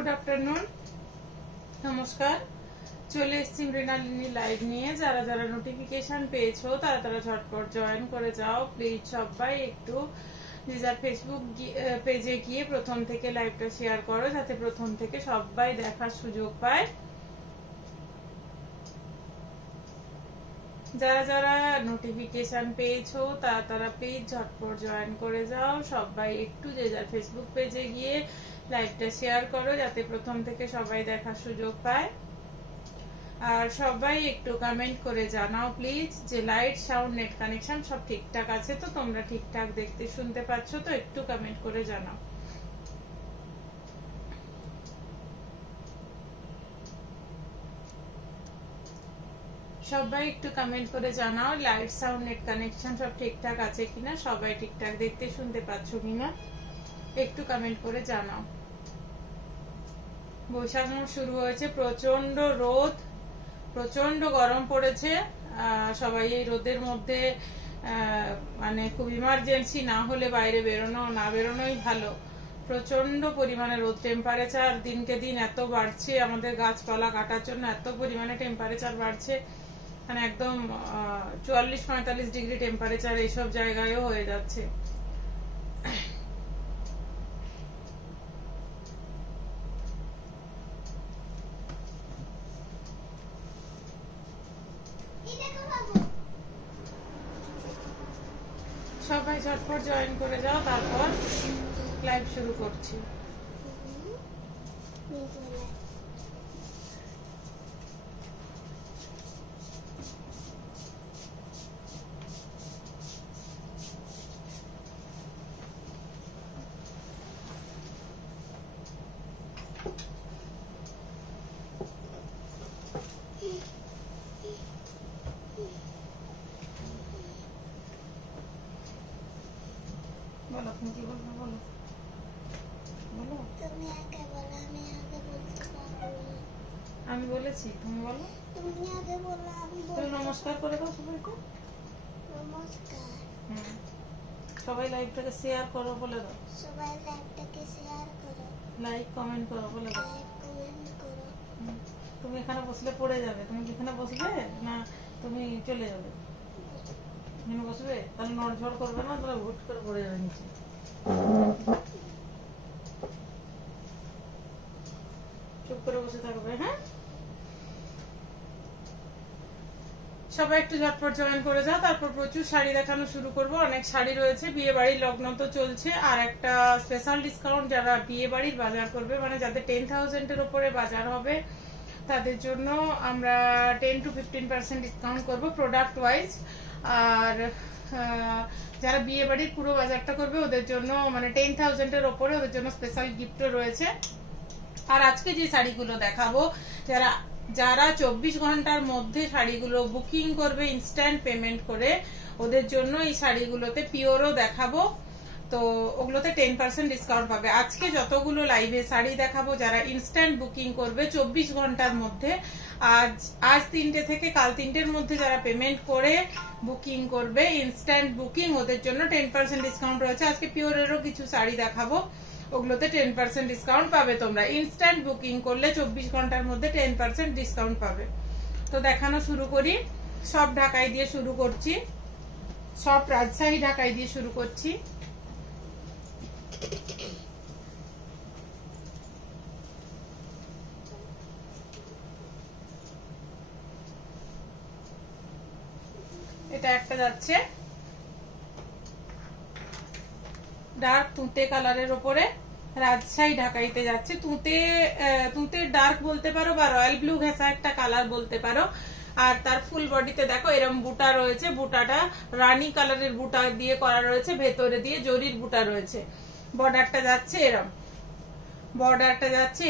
Good afternoon, নমস্কার। চলে এসেছি মৃণালিনী লাইভ নিয়ে। যারা যারা নোটিফিকেশন পেয়েছো তারা তারা ঝটপট জয়েন করে যাও প্লিজ। সবাই একটু নিজের ফেসবুক পেজে গিয়ে প্রথম থেকে লাইভটা শেয়ার করো, যাতে প্রথম থেকে সবাই দেখার সুযোগ পায়। যারা যারা নোটিফিকেশন পেয়েছো তারা তারা প্লিজ ঝটপট জয়েন করে যাও। সবাই একটু যে যার ফেসবুক পেজে গিয়ে লাইভটা শেয়ার করো, যাতে প্রথম থেকে সবাই দেখার সুযোগ পায়। আর সবাই একটু কমেন্ট করে জানাও প্লিজ যে লাইট, সাউন্ড, নেট কানেকশন সব ঠিকঠাক আছে তো, তোমরা ঠিকঠাক দেখতে শুনতে পাচ্ছ তো, একটু কমেন্ট করে জানাও। সবাই একটু কমেন্ট করে জানাও লাইট, সাউন্ড, নেট কানেকশন সব ঠিকঠাক আছে কিনা, সবাই ঠিকঠাক দেখতে শুনতে পাচ্ছ কিনা, একটু কমেন্ট করে জানাও। বৈশাখ মাস শুরু হয়েছে, প্রচন্ড রোদ, প্রচন্ড গরম পড়েছে। সবাই এই রোদের মধ্যে মানে খুব ইমার্জেন্সি না হলে বাইরে না বেরোনোই ভালো। প্রচন্ড পরিমাণে রোদ, টেম্পারেচার দিনকে দিন এত বাড়ছে, আমাদের গাছপালা কাটার জন্য এত পরিমাণে টেম্পারেচার বাড়ছে, মানে একদম 44-45 ডিগ্রি টেম্পারেচার এইসব জায়গায়ও হয়ে যাচ্ছে। সবাই ঝটপট জয়েন করে যাও, তারপর লাইভ শুরু করছি। বলো, তুমি কি বলবে? বলো বলো। তুমি আগে বলো, আমি আগে বলতে পারবো। আমি বলেছি, তুমি বলো। তুমি আগে বলো, আমি তুমি বলতে। নমস্কার করে দাও সবাইকে। নমস্কার। সবাই লাইভটাকে শেয়ার করো বলে দাও। সবাই লাইভটাকে শেয়ার করো, লাইক কমেন্ট করো বলে দাও। লাইক কমেন্ট করো। তুমি এখানে বসলে পড়ে যাবে। তুমি কি এখানে বসবে না তুমি চলে যাবে? এখানে বসবে, তাহলে নড়ঝড় করবে না, তাহলে হুট করে পড়ে যাবে নিচে। চুপ করে বসে থাকবে। হ্যাঁ, সবাই একটু ঝটপট জয়েন করে যাও, তারপর প্রচুর শাড়ি দেখানো শুরু করব। অনেক শাড়ি রয়েছে, বিয়ে বাড়ির লগ্ন তো চলছে, আর একটা স্পেশাল ডিসকাউন্ট যারা বিয়ে বাড়ির বাজার করবে, মানে যাদের 10,000 এর উপরে বাজার হবে তাদের জন্য আমরা 10 to 15% ডিসকাউন্ট করব প্রোডাক্ট ওয়াইজ। আর যারা বিয়ে বাড়ির পুরো বাজারটা করবে ওদের জন্য মানে 10,000 এর উপরে ওদের জন্য স্পেশাল গিফটও রয়েছে। আর আজকে যে শাড়িগুলো দেখাবো, যারা 24 ঘন্টার মধ্যে শাড়িগুলো বুকিং করবে ইনস্ট্যান্ট পেমেন্ট করে, ওদের জন্য এই শাড়িগুলোতে পিওরও দেখাবো, তো ওগুলোতে 10% ডিসকাউন্ট পাবে। আজকে যতগুলো লাইভে শাড়ি দেখাবো, যারা ইনস্ট্যান্ট বুকিং করবে 24 ঘন্টার মধ্যে, আজ 3টে থেকে কাল 3টের মধ্যে যারা পেমেন্ট করে বুকিং করবে ইনস্ট্যান্ট বুকিং, ওদের জন্য 10% ডিসকাউন্ট রয়েছে। আজকে পিওরেরও কিছু শাড়ি দেখাবো, ওগুলোতে 10% ডিসকাউন্ট পাবে। তোমরা ইনস্ট্যান্ট বুকিং করলে 24 ঘন্টার মধ্যে 10% ডিসকাউন্ট পাবে। তো দেখানো শুরু করি। সব ঢাকাই দিয়ে শুরু করছি, সব রাজশাহী ঢাকাই দিয়ে শুরু করছি। এটা একটা যাচ্ছে ডার্ক তুঁতে কালারের উপরে, রাজশাহী ঢাকাইতে যাচ্ছে। তুঁতে ডার্ক বলতে পারো বা রয়্যাল ব্লু ঘেঁষা একটা কালার বলতে পারো। আর তার ফুল বডিতে দেখো এরকম বুটা রয়েছে, বুটাটা রানী কালারের বুটা দিয়ে করা রয়েছে, ভেতরে দিয়ে জরির বুটা রয়েছে। বর্ডারটা যাচ্ছে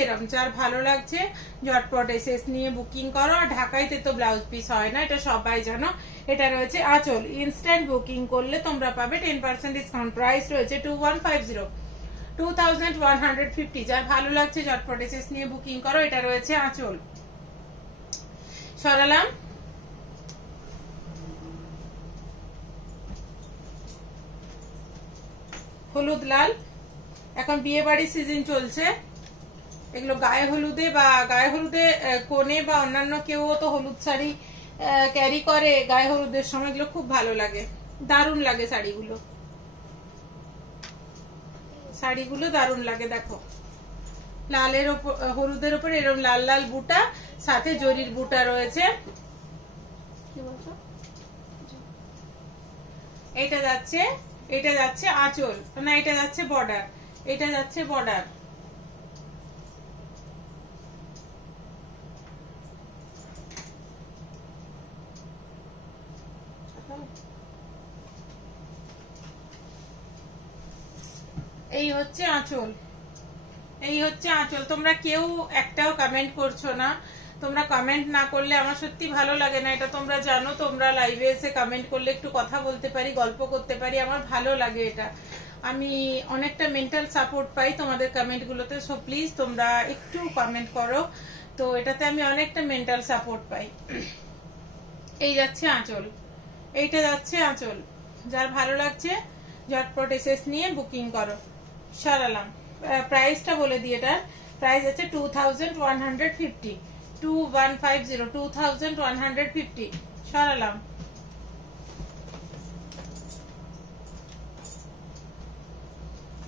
এরম। যার ভালো লাগছে ঝটপট এসএস নিয়ে বুকিং করো। আর ঢাকাইতে তো ব্লাউজ পিস হয় না, এটা সবাই জানো। এটা রয়েছে আঁচল, ইনস্ট্যান্ট বুকিং করলে তোমরা পাবে 10% ডিসকাউন্ট। প্রাইস রয়েছে 2150। যার ভালো লাগছে ঝটপট এসএস নিয়ে বুকিং করো। এটা রয়েছে আঁচল। সরালাম। হলুদ লাল, এখন বিয়ে বাড়ির সিজন চলছে, এগুলো গায়ে হলুদে কোণে বা অন্যান্য কেউ তো হলুদ শাড়ি ক্যারি করে গায়ে হলুদের সময়, এগুলো খুব ভালো লাগে, দারুণ লাগে শাড়িগুলো দারুণ লাগে। দেখো লালের ওপর হলুদের ওপর এরকম লাল লাল বুটা, সাথে জরির বুটা রয়েছে। কি বলছো? এটা যাচ্ছে আঁচল, না এটা যাচ্ছে বর্ডার, এটা যাচ্ছে বর্ডার। এই হচ্ছে আঁচল। তোমরা কেউ একটাও কমেন্ট করছো না, তোমরা কমেন্ট না করলে আমার সত্যি ভালো লাগে না, এটা তোমরা জানো। তোমরা লাইভে এসে কমেন্ট করলে একটু কথা বলতে পারি, গল্প করতে পারি, আমার ভালো লাগে এটা। আমি অনেকটা মেন্টাল সাপোর্ট পাই তোমাদের কমেন্ট গুলোতে। সো প্লিজ তোমরা একটু কমেন্ট করো, তো এটাতে আমি অনেকটা মেন্টাল সাপোর্ট পাই। এই যাচ্ছে আঁচল, এইটা যাচ্ছে আঁচল। যার ভালো লাগছে ঝটপট এসএস নিয়ে বুকিং করো। সারালাম। প্রাইসটা বলে দিই, এটার প্রাইস আছে 2150, 2150। সরালাম।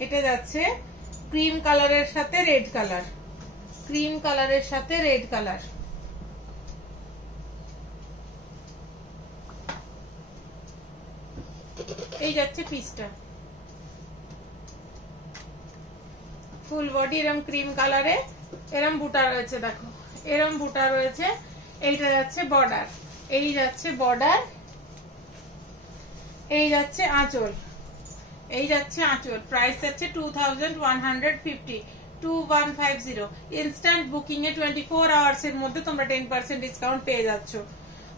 এটা যাচ্ছে ক্রিম কালারের সাথে রেড কালার, ক্রিম কালারের সাথে রেড কালার। এই যাচ্ছে পিসটা, ফুল বডি এরম ক্রিম কালারে, এরম বুটা রয়েছে, দেখো এরম বুটা রয়েছে। এইটা যাচ্ছে বর্ডার, এই যাচ্ছে বর্ডার, এই যাচ্ছে আঁচল, এই যাচ্ছে আঁচল। প্রাইস যাচ্ছে 2150, 2150। ইনস্ট্যান্ট বুকিং এ 24 আওয়ার্স এর মধ্যে তোমরা 10% ডিসকাউন্ট পেয়ে যাচ্ছ।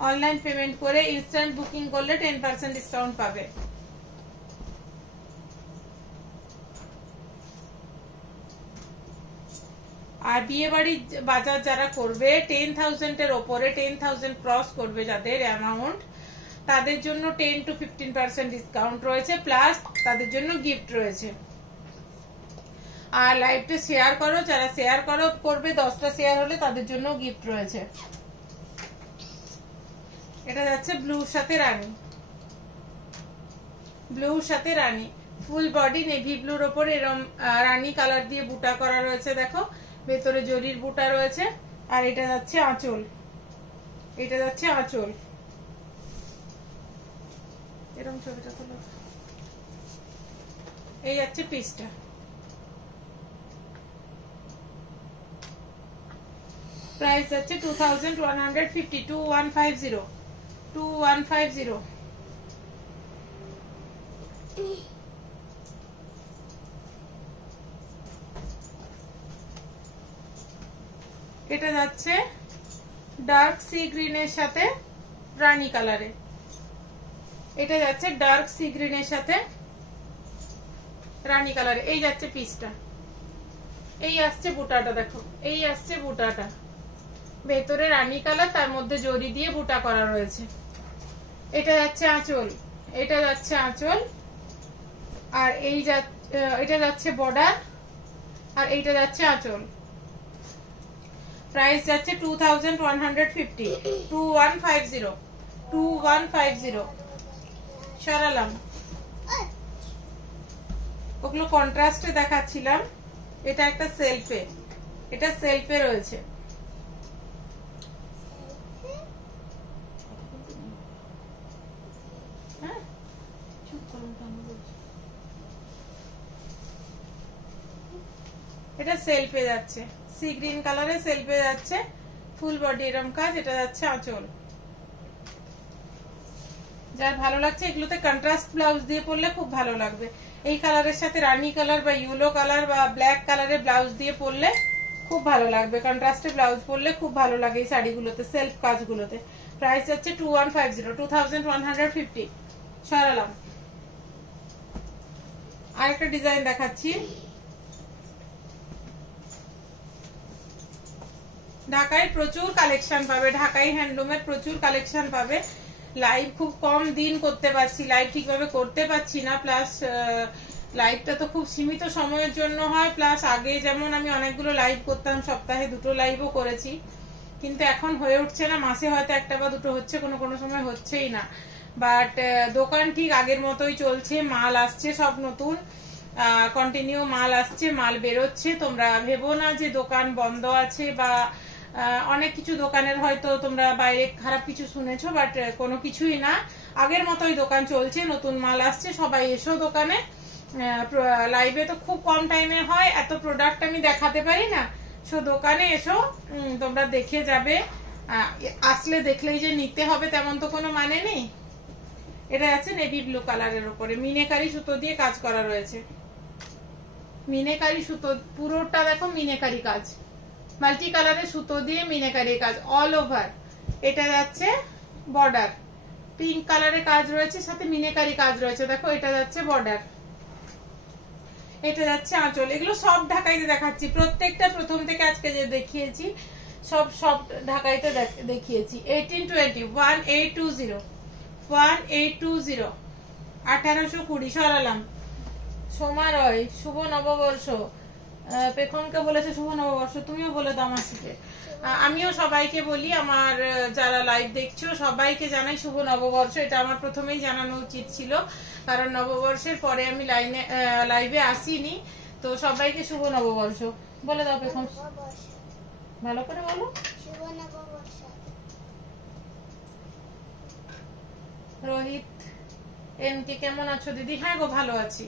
অনলাইন পেমেন্ট করে ইনস্ট্যান্ট বুকিং করলে 10% ডিসকাউন্ট পাবে। আর বিয়ে বাড়ির বাজার যারা করবে 10,000 এর ওপরে, 10,000 ক্রস করবে যাদের অ্যামাউন্ট, তাদের জন্য 10 to 15% ডিসকাউন্ট রয়েছে, প্লাস তাদের জন্য গিফট রয়েছে। আর লাইভটা শেয়ার করো, যারা শেয়ার করবে 10টা শেয়ার হলে তাদের জন্য গিফট রয়েছে। এটা যাচ্ছে ব্লুর সাথে রানী, ব্লুর সাথে রানী, ফুল বডি নেভি ব্লুর ওপর এরম রানী কালার দিয়ে বুটা করা রয়েছে, দেখো ভেতরে জরির বুটা রয়েছে। আর এটা যাচ্ছে আঁচল, এটা যাচ্ছে আঁচল। এরকম ছবিটা তোলো। এই যাচ্ছে পিসটা। প্রাইস যাচ্ছে 2150, 2150, 2150। এটা যাচ্ছে ডার্ক সি গ্রিনের সাথে রানী কালারে, এটা যাচ্ছে ডার্ক সি গ্রিনের সাথে রানী কালারে। এই যাচ্ছে পিসটা, এই আসছে বুটাটা, দেখো এই আসছে বুটাটা, ভেতরে রানী কালার, তার মধ্যে জরি দিয়ে বুটা করা রয়েছে। এটা যাচ্ছে আঁচল, এটা যাচ্ছে আঁচল। আর এই এটা যাচ্ছে বর্ডার, আর এইটা যাচ্ছে আঁচল। প্রাইস যাচ্ছে 2150, 2150, 2150। সরালাম। ওগুলো কন্ট্রাস্টে দেখাচ্ছিলাম, এটা একটা সেলফে, এটা সেলফে রয়েছে। হ্যাঁ চুপ করুন, এটা সেলফে যাচ্ছে, সি গ্রিন কালারে সেলফে যাচ্ছে, ফুল বডি এরম কাজ। এটা যাচ্ছে আঁচল। যার ভালো লাগছে এগুলোতে কন্ট্রাস্ট ব্লাউজ দিয়ে পরলে খুব ভালো লাগবে। এই কালারের সাথে রানী কালার বা ইয়েলো কালার বা ব্ল্যাক কালারের ব্লাউজ দিয়ে পরলে খুব ভালো লাগবে, কন্ট্রাস্টে ব্লাউজ পরলে খুব ভালো লাগে এই শাড়িগুলোতে, সেলফ কাজগুলোতে। প্রাইস যাচ্ছে 2150, 2150। সরালাম। আরেকটা ডিজাইন দেখাচ্ছি। ঢাকায় প্রচুর কালেকশন পাবে, ঢাকাই হ্যান্ডলুমের প্রচুর কালেকশন পাবে। লাইভ খুব কম দিন করতে পারছি, লাইভ ঠিকভাবে করতে পারছি না, প্লাস লাইভটা তো খুব সীমিত সময়ের জন্য হয়, প্লাস আগে যেমন আমি অনেকগুলো লাইভ করতাম, সপ্তাহে 2টো লাইভও করেছি, কিন্তু এখন হয়ে উঠছে না। মাসে হয়তো 1টা বা 2টো হচ্ছে, কোনো কোনো সময় হচ্ছেই না। বাট দোকান ঠিক আগের মতোই চলছে, মাল আসছে সব নতুন, কন্টিনিউ মাল আসছে, মাল বেরোচ্ছে। তোমরা ভেবো না যে দোকান বন্ধ আছে, বা অনেক কিছু দোকানের হয়তো তোমরা বাইরে খারাপ কিছু শুনেছো, বাট কোনো কিছুই না, আগের মতোই দোকান চলছে, নতুন মাল আসছে। সবাই এসো দোকানে। লাইভে তো খুব কম টাইমে হয়, এত প্রোডাক্ট আমি দেখাতে পারি না। সো দোকানে এসো, তোমরা দেখে যাবে। আসলে দেখলেই যে নিতে হবে তেমন তো কোনো মানে নেই। এটা আছে নেভি ব্লু কালারের উপরে মিনেকারি সুতো দিয়ে কাজ করা রয়েছে। মিনেকারি সুতো পুরোটা দেখো, মিনেকারি কাজ, মাল্টি কালারের সুতো দিয়ে মিনেকারি কাজ অল ওভার। এটা যাচ্ছে বর্ডার, পিঙ্ক কালারের কাজ রয়েছে, সাথে মিনেকারি কাজ রয়েছে। দেখো এটা যাচ্ছে বর্ডার, এটা যাচ্ছে আঁচল। এগুলো সব ঢাকাইতে দেখাচ্ছি, প্রত্যেকটা প্রথম থেকে আজকে যে দেখিয়েছি সব সব ঢাকাইতে দেখিয়েছি। 1820 1820 1820 1820 সরালাম। সোমা রয়, শুভ নববর্ষ। পেখমকে বলেছে শুভ নববর্ষ, তুমিও বলে দাও মাসিকে। আমিও সবাইকে বলি, আমার যারা লাইভ দেখছো সবাইকে জানাই শুভ নববর্ষ। এটা আমার প্রথমেই জানানো উচিত ছিল, কারণ নববর্ষের পরে আমি লাইভে আসিনি। তো সবাইকে শুভ নববর্ষ বলে দাও পেখম, ভালো করে বলো। শুভ নববর্ষ। রোহিত এমকে, কেমন আছো দিদি? হ্যাঁ গো, ভালো আছি।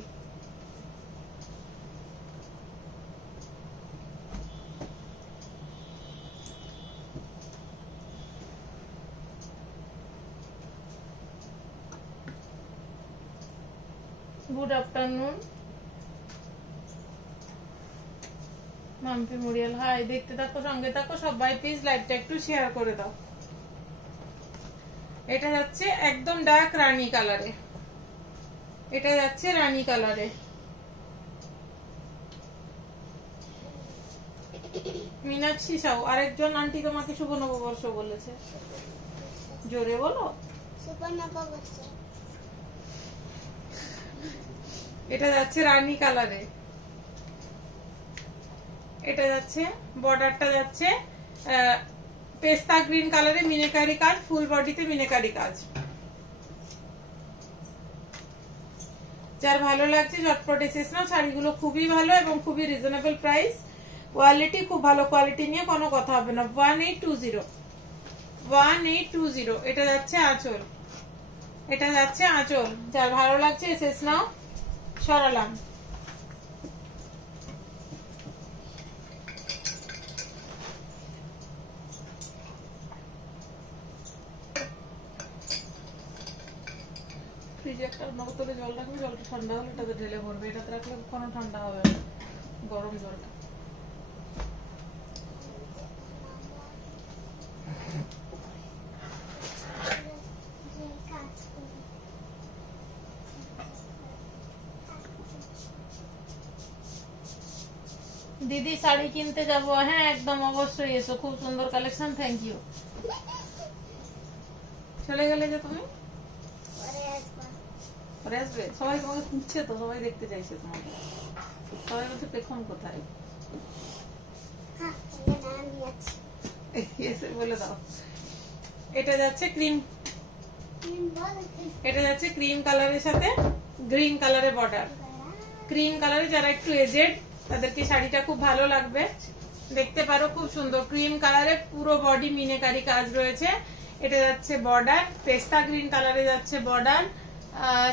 গুড আফটারনুন মাম্পি মুরিয়াল, হাই। দেখতে থাকো, সঙ্গে থাকো সবাই, প্লিজ লাইভটা একটু শেয়ার করে দাও। এটা যাচ্ছে একদম ডার্ক রানী কালারে, এটা যাচ্ছে রানী কালারে। মীনাক্ষী সাউ, আরেকজন আন্টি তোমাকে শুভ নববর্ষ বলেছে, জোরে বলো। শুভ নববর্ষ। এটা যাচ্ছে রানী কালারে, এটা যাচ্ছে বর্ডারটা যাচ্ছে পেস্তা গ্রিন কালারে, মিনেকারি কাজ, ফুল বডিতে মিনেকারি কাজ। যার ভালো লাগছে ঝটপট এসেছ না, শাড়িগুলো খুবই ভালো এবং খুবই রিজনেবল প্রাইস, কোয়ালিটি খুব ভালো, কোয়ালিটি নিয়ে কোনো কথা হবে না। 1820 1820। এটা যাচ্ছে আঁচল, এটা যাচ্ছে আঁচল। যার ভালো লাগছে এসেছ নাও, সরালাম। ফ্রিজে একটা বোতলে জল রাখবে, জলটা ঠান্ডা হলে এটাতে ঢেলে ভরবে, এটাতে রাখলে কোনো ঠান্ডা হবে না, গরম জলটা। দিদি শাড়ি কিনতে যাবো, হ্যাঁ একদম অবশ্যই এসো, খুব সুন্দর কালেকশন, থ্যাংক ইউ। চলে গেলে যে তুমি, পরে আসবে? সবাই তোমাকে খুঁজছে তো, সবাই দেখতে চাইছে তোমাকে, সবাই বলছে পেখম কোথায়, এসে বলে দাও। এটা যাচ্ছে ক্রিম, এটা যাচ্ছে ক্রিম কালারের সাথে গ্রিন কালারের বর্ডার। ক্রিম কালারে যারা একটু এজেড তাদেরকে শাড়িটা খুব ভালো লাগবে, দেখতে পারো, খুব সুন্দর ক্রিম কালারে, পুরো বডি মিনেকারি কাজ রয়েছে। এটা যাচ্ছে বর্ডার, পেস্তা গ্রিন কালারে যাচ্ছে বর্ডার।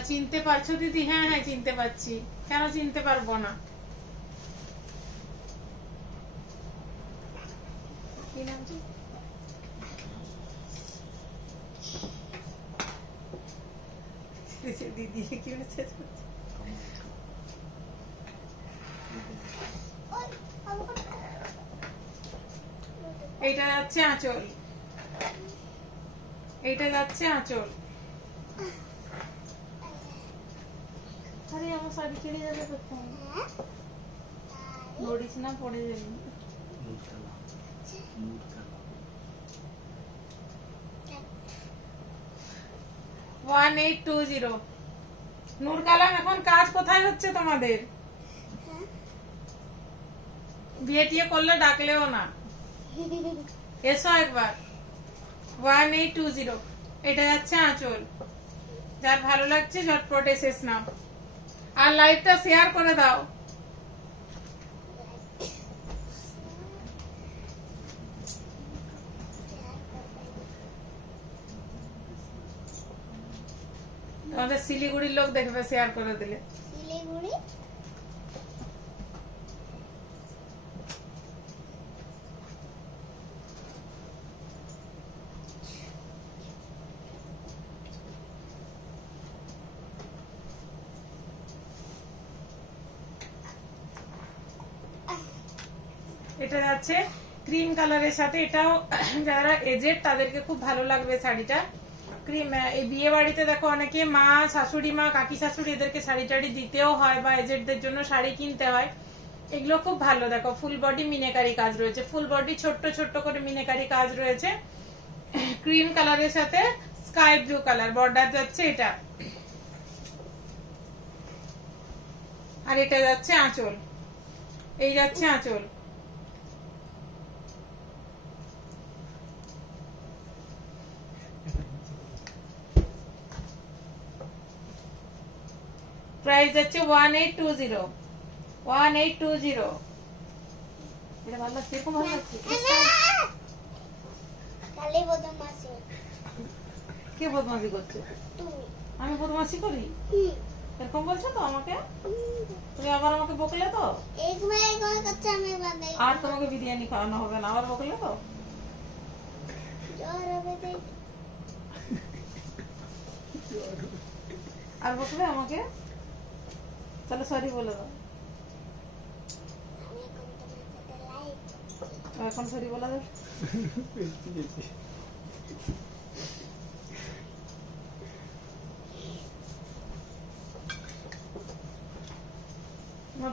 চিনতে পারছো দিদি? হ্যাঁ হ্যাঁ চিনতে পারছি, কেন চিনতে পারবো না। কি নাম? দিদি কি মেসেজ করছে? এইটা যাচ্ছে আঁচল, এইটা যাচ্ছে আঁচল। আরে আমার শাড়ি ছিঁড়ে যাবে, কোথায় নড়িস না, পড়ে যাবি। 1820 নূর কালাম, এখন কাজ কোথায় হচ্ছে তোমাদের? হ্যাঁ। বিয়ে টিয়ে করলে ডাকলেও না, এসো একবার। 1820। এটা যাচ্ছে আঁচল। যার ভালো লাগছে ঝটপট এসেস নাও, আর লাইভটা শেয়ার করে দাও। তোমাদের শিলিগুড়ির লোক দেখবে শেয়ার করে দিলে। শিলিগুড়ি এটা যাচ্ছে ক্রিম কালারের সাথে। এটাও যারা এজেড তাদেরকে খুব ভালো লাগবে শাড়িটা। ক্রিম, এই বিয়ে বাড়িতে দেখো অনেকে মা, শাশুড়ি মা, কাকি শাশুড়ি এদেরকে শাড়ি টাড়ি দিতেও হয়, বা এজেডদের জন্য শাড়ি কিনতে হয়। এগুলো খুব ভালো। দেখো ফুল বডি মিনেকারি কাজ রয়েছে, ফুল বডি ছোট্ট ছোট্ট করে মিনেকারি কাজ রয়েছে। ক্রিম কালারের সাথে স্কাই ব্লু কালার বর্ডার যাচ্ছে এটা, আর এটা যাচ্ছে আঁচল। এই যাচ্ছে আঁচল। প্রাইস যাচ্ছে 1820। 1820। এটা ভালো লাগছে, এরকম ভালো লাগছে। কালি বদমাসি কে বদমাশি করছে? তুমি। আমি বদমাশি করি? এরকম বলছো তো আমাকে? তুমি আবার আমাকে বকলে তো? এক মেয়ে কল করছে, আমি বাদে আর তোমাকে বিরিয়ানি খাওয়ানো হবে না, আবার বকলে তো? জ্বর হবে দেখ। আর বকলে আমাকে? তাহলে সরি বলে দাও। আমি এখন তোমার সাথে লাইভ এখন সরি বলে দাও।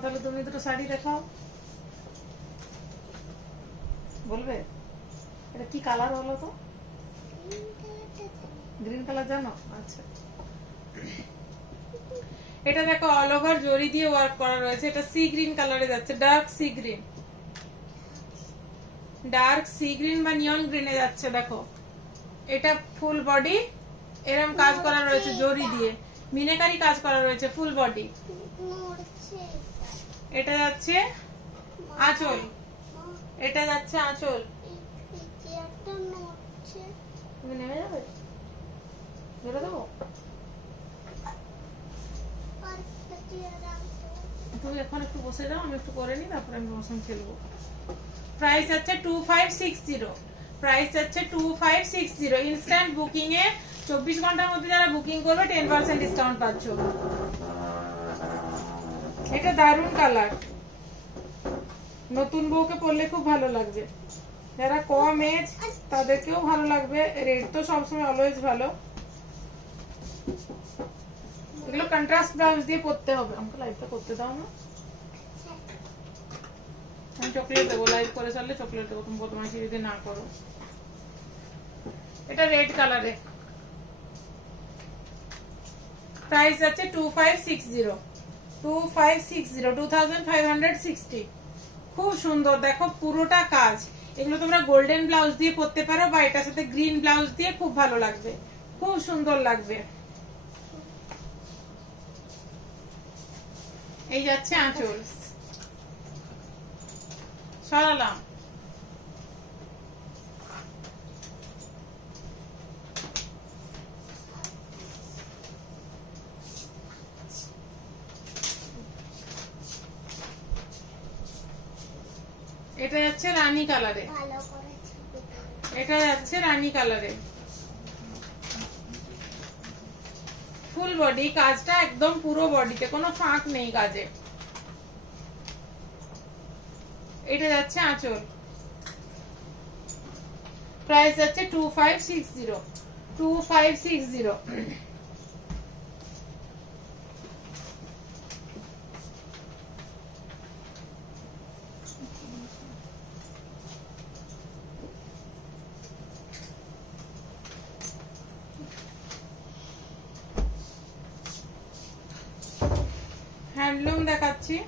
তাহলে তুমি দুটো শাড়ি দেখাও, বলবে এটা কি কালার হলো তো? গ্রিন কালার জানো? আচ্ছা। এটা দেখো অল ওভার জরি দিয়ে ওয়ার্ক করা রয়েছে। এটা সি গ্রিন কালারে যাচ্ছে, dark sea green, dark sea green বা নিয়ন গ্রিনে যাচ্ছে। দেখো এটা ফুল বডি এরকম কাজ করা রয়েছে, জরি দিয়ে মিনেকারি কাজ করা রয়েছে, ফুল বডি। নড়ছে। এটা যাচ্ছে আঁচল, এটা যাচ্ছে আঁচল। এই চেয়ারটা নড়ছে। তুমি নেমে যাবে, ধরে দেবো? আর চেয়ার আনতে তুমি এখন একটু বসে যাও, আমি একটু করে নি, তারপরে আমি বসে খেলবো। প্রাইস আছে 2560। প্রাইস আছে 2560। ইনস্ট্যান্ট বুকিং এ 24 ঘন্টার মধ্যে যারা বুকিং করবে 10% ডিসকাউন্ট পাচ্ছ। এটা দারুন কালার, নতুন বউকে পরলে খুব ভালো লাগবে। যারা কম এজ তাদেরকেও ভালো লাগবে। রেড তো সবসময় অলওয়েজ ভালো। এগুলো কন্ট্রাস্ট ব্লাউজ দিয়ে পরতে হবে। আমাকে লাইভটা করতে দাও না, আমি চকলেট দেবো। লাইভ করে চললে চকলেট দেবো, তুমি বদমাইশি যদি না করো। এটা রেড কালারে। প্রাইস আছে 2560। 2560। খুব সুন্দর, দেখো পুরোটা কাজ। এগুলো তোমরা গোল্ডেন ব্লাউজ দিয়ে পরতে পারো, বা এটার সাথে গ্রিন ব্লাউজ দিয়ে খুব ভালো লাগবে, খুব সুন্দর লাগবে। এই যাচ্ছে আঁচল, সরালাম। এটা যাচ্ছে রানী কালারে, ভালো করে ছবি তুলো। এটা যাচ্ছে রানী কালারে। ফুল বডি কাজটা, একদম পুরো বডিতে কোনো ফাঁক নেই কাজে। এটা যাচ্ছে আঁচল। প্রাইস যাচ্ছে 2560। 2560। করছি।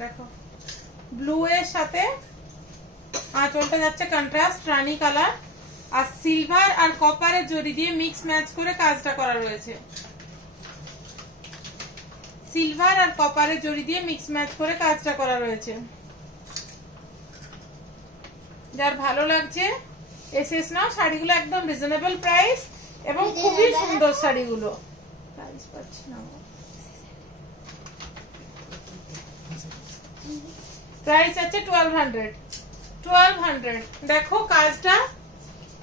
দেখো ব্লু এর সাথে আঁচলটা যাচ্ছে কন্ট্রাস্ট রানী কালার, আর সিলভার আর কপারের জড়ি দিয়ে মিক্স ম্যাচ করে কাজটা করা রয়েছে। সিলভার আর কপারের জড়ি দিয়ে মিক্স ম্যাচ করে কাজটা করা রয়েছে। যার ভালো লাগছে এসএস নাও। শাড়িগুলো একদম রিজনেবল প্রাইস এবং খুবই সুন্দর শাড়িগুলো। প্রাইস পাচ্ছি না, প্রাইস আছে 1200। দেখো কাজটা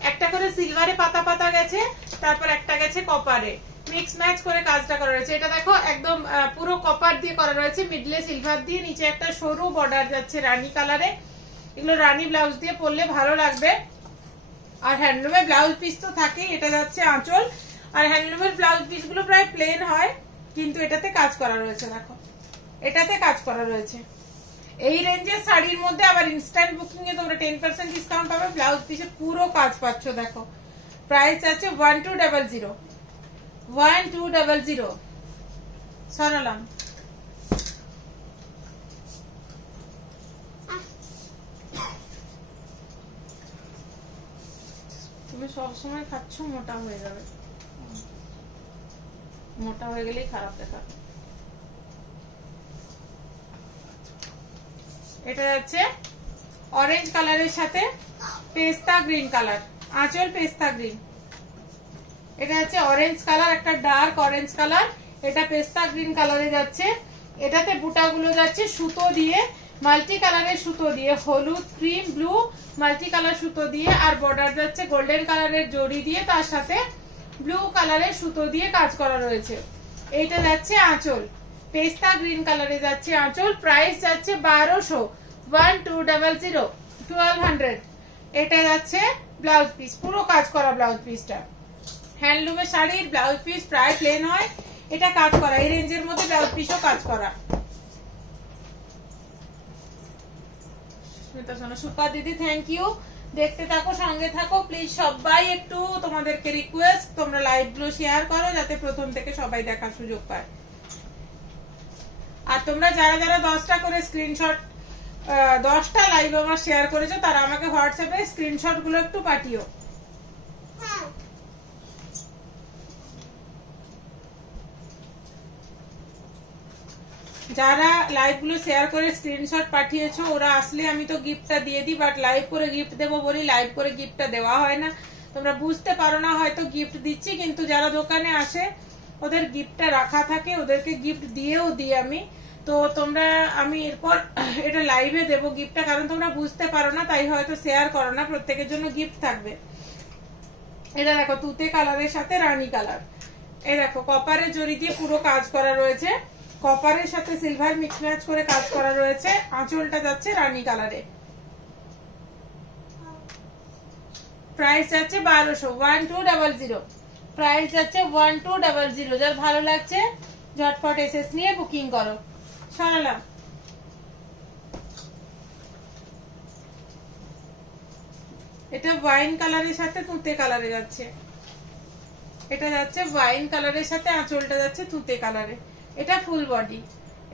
একটা করে সিলভারে পাতা পাতা গেছে, তারপর একটা গেছে কপারে, মিক্স ম্যাচ করে কাজটা করা রয়েছে। এটা দেখো একদম পুরো কপার দিয়ে করা রয়েছে, মিডলে সিলভার দিয়ে, নিচে একটা সরু বর্ডার যাচ্ছে রানী কালারে। এগুলো রানী ব্লাউজ দিয়ে পরলে ভালো লাগবে। আর হ্যান্ডলুমের ব্লাউজ পিস তো থাকেই। এটা যাচ্ছে আঁচল, আর হ্যান্ডলুমের ব্লাউজ পিস গুলো প্রায় প্লেন হয়, কিন্তু এটাতে কাজ করা রয়েছে। দেখো এটাতে কাজ করা রয়েছে। এই রেঞ্জের শাড়ির মধ্যে আবার ইনস্ট্যান্ট বুকিং এ তোমরা 10% ডিসকাউন্ট পাবে। ব্লাউজ পিসে পুরো কাজ পাচ্ছ। দেখো প্রাইস আছে 1200। সরালাম। তুমি সবসময় খাচ্ছ, মোটা হয়ে যাবে। মোটা হয়ে গেলেই খারাপ দেখা। এটা যাচ্ছে অরেঞ্জ কালারের সাথে পেস্তা গ্রিন কালার, আঁচল পেস্তা গ্রিন। এটা যাচ্ছে অরেঞ্জ কালার, একটা ডার্ক অরেঞ্জ কালার, এটা পেস্তা গ্রিন কালারে যাচ্ছে। এটাতে বুটাগুলো যাচ্ছে সুতো দিয়ে, মাল্টি কালারের সুতো দিয়ে, হলুদ ক্রিম ব্লু মাল্টি কালার সুতো দিয়ে, আর বর্ডার যাচ্ছে গোল্ডেন কালারের জড়ি দিয়ে, তার সাথে ব্লু কালারের সুতো দিয়ে কাজ করা রয়েছে। এইটা যাচ্ছে আঁচল, পেস্তা গ্রিন কালারে যাচ্ছে আঁচল। প্রাইস যাচ্ছে 1200। এটা যাচ্ছে ব্লাউজ পিস, পুরো কাজ করা ব্লাউজ পিসটা। হ্যান্ডলুমের শাড়ির ব্লাউজ পিস প্রায় প্লেন হয়, এটা কাজ করা। এই রেঞ্জের মধ্যে ব্লাউজ পিসও কাজ করা। সুপা দিদি থ্যাংক ইউ। দেখতে থাকো, সঙ্গে থাকো প্লিজ। সবাই একটু তোমাদেরকে রিকোয়েস্ট, তোমরা লাইভ গুলো শেয়ার করো যাতে প্রথম থেকে সবাই দেখার সুযোগ পায়। আর তোমরা যারা যারা 10টা করে স্ক্রিনশট, 10টা লাইভ আমার শেয়ার করেছো, তারা আমাকে হোয়াটসঅ্যাপে স্ক্রিনশট গুলো একটু পাঠিও। যারা লাইভ গুলো শেয়ার করে স্ক্রিনশট পাঠিয়েছো, ওরা আসলে আমি তো গিফটটা দিয়ে দিই, বাট লাইভ করে গিফট দেবো বলি লাইভ করে গিফটটা দেওয়া হয় না। তোমরা বুঝতে পারো না হয়তো গিফট দিচ্ছি, কিন্তু যারা দোকানে আসে ওদের গিফটটা রাখা থাকে, ওদেরকে গিফট দিয়েও দিই আমি। তো তোমরা, আমি এরপর এটা লাইভে দেবো গিফটটা, কারণ তোমরা বুঝতে পারো না তাই হয়তো শেয়ার করো না। প্রত্যেকের জন্য গিফট থাকবে। এটা দেখো তুতে কালারের সাথে রানী কালার। এই দেখো কপারের জড়ি দিয়ে পুরো কাজ করা রয়েছে, কপারের সাথে সিলভার মিক্স ম্যাচ করে কাজ করা রয়েছে। আঁচলটা যাচ্ছে রানী কালারে। প্রাইস যাচ্ছে 1200। প্রাইস যাচ্ছে 1200। যার ভালো লাগছে ঝটপট এসএস নিয়ে বুকিং করো। সরালাম। এটা ওয়াইন কালারের সাথে তুতে কালারে যাচ্ছে। এটা যাচ্ছে ওয়াইন কালারের সাথে, আঁচলটা যাচ্ছে তুতে কালারে। এটা ফুল বডি,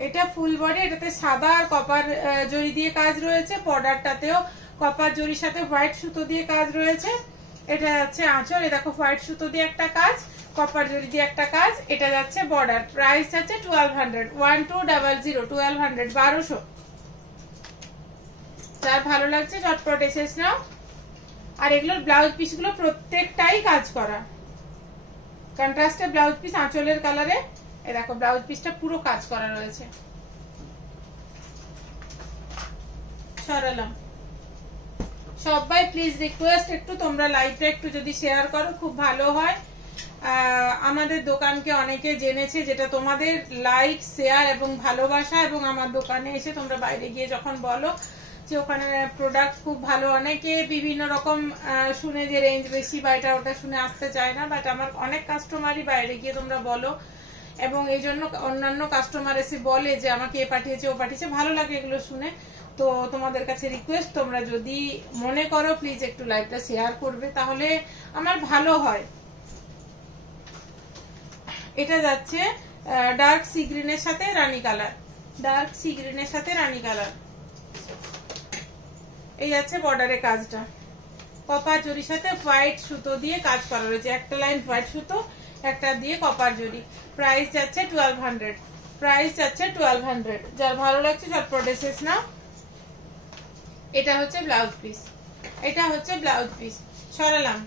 এটা ফুল বডি। এটাতে সাদা আর কপার জড়ি দিয়ে কাজ রয়েছে, বর্ডারটাতেও কপার জড়ির সাথে হোয়াইট সুতো দিয়ে কাজ রয়েছে। এটা যাচ্ছে আঁচল, দেখো হোয়াইট সুতো দিয়ে একটা কাজ, কপার জড়ি দিয়ে একটা কাজ। এটা যাচ্ছে বর্ডার। প্রাইস যাচ্ছে 1200। 1200। যার ভালো লাগছে ঝটপট এসেস নাও। আর এগুলোর ব্লাউজ পিস গুলো প্রত্যেকটাই কাজ করা, কন্ট্রাস্টে ব্লাউজ পিস আঁচলের কালারে। এই দেখো ব্লাউজ পিসটা পুরো কাজ করা রয়েছে। সরালাম। সবাই প্লিজ রিকোয়েস্ট, একটু তোমরা লাইভটা একটু যদি শেয়ার করো খুব ভালো হয়। আমাদের দোকানকে অনেকে জেনেছে, যেটা তোমাদের লাইক শেয়ার এবং ভালোবাসা, এবং আমার দোকানে এসে তোমরা বাইরে গিয়ে যখন বলো যে ওখানে প্রোডাক্ট খুব ভালো, অনেকে বিভিন্ন রকম শুনে যে রেঞ্জ বেশি বা এটা ওটা শুনে আসতে চায় না, বাট আমার অনেক কাস্টমারই বাইরে গিয়ে তোমরা বলো, এবং এই জন্য অন্যান্য কাস্টমার এসে বলে যে আমাকে এ পাঠিয়েছে ও পাঠিয়েছে, ভালো লাগে এগুলো শুনে। তো তো তোমাদের কাছে রিকোয়েস্ট, তোমরা যদি মনে করো প্লিজ একটু লাইভটা শেয়ার করবে, তাহলে আমার ভালো হয়। এটা যাচ্ছে ডার্ক সি গ্রিনের সাথে রানী কালার, ডার্ক সি গ্রিনের সাথে রানী কালার। এই যাচ্ছে বর্ডারের কাজটা, কপার জরির সাথে হোয়াইট সুতো দিয়ে কাজ করা রয়েছে, একটা লাইন হোয়াইট সুতো, একটা দিয়ে কপার জরি। প্রাইস যাচ্ছে 1200, প্রাইস যাচ্ছে 1200। যার ভালো লাগছে ঝটপট এসেস না। এটা হচ্ছে ব্লাউজ পিস, এটা হচ্ছে ব্লাউজ পিস। সরালাম।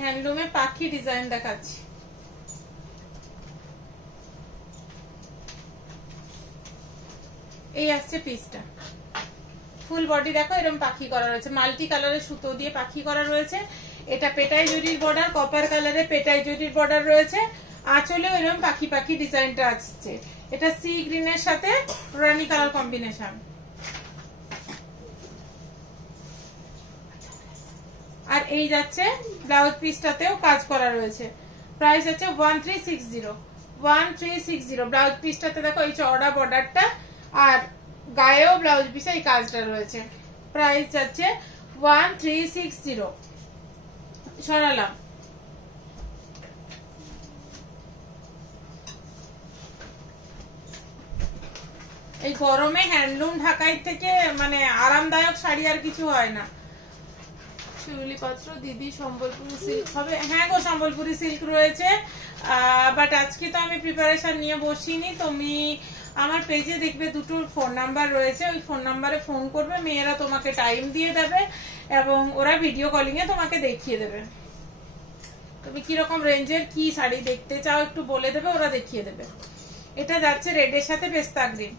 হ্যান্ডলুমে পাখি ডিজাইন দেখাচ্ছি। এই আসছে পিসটা, ফুল বডি দেখো এরকম পাখি করা রয়েছে, মাল্টি কালারের সুতো দিয়ে পাখি করা রয়েছে। এটা পেটাই জরির বর্ডার, কপার কালারে পেটাই জরির বর্ডার রয়েছে। আঁচলেও এরকম পাখি পাখি ডিজাইনটা আসছে। এটা সি গ্রিনের সাথে রানী কালার কম্বিনেশন। আর এই যাচ্ছে ব্লাউজ পিসটাতেও কাজ করা রয়েছে। প্রাইস আছে 1360, 1360। ব্লাউজ পিসটাতে দেখো এই চওড়া বর্ডারটা, আর গায়েও ব্লাউজ পিসে এই কাজটা রয়েছে। প্রাইস যাচ্ছে 1360। সরালাম। এই গরমে হ্যান্ডলুম ঢাকাই থেকে মানে আরামদায়ক শাড়ি আর কিছু হয় না। শিউলি পাত্র দিদি সম্বলপুরি সিল্ক হবে? হ্যাঁ গো, সম্বলপুরি সিল্ক রয়েছে, বাট আজকে তো আমি প্রিপারেশন নিয়ে বসিনি। তুমি আমার পেজে দেখবে দুটো ফোন নাম্বার রয়েছে, ওই ফোন নাম্বারে ফোন করবে, মেয়েরা তোমাকে টাইম দিয়ে দেবে এবং ওরা ভিডিও কলিং এ তোমাকে দেখিয়ে দেবে। তুমি কিরকম রেঞ্জের কি শাড়ি দেখতে চাও একটু বলে দেবে, ওরা দেখিয়ে দেবে। এটা যাচ্ছে রেডের সাথে পেস্তা গ্রিন,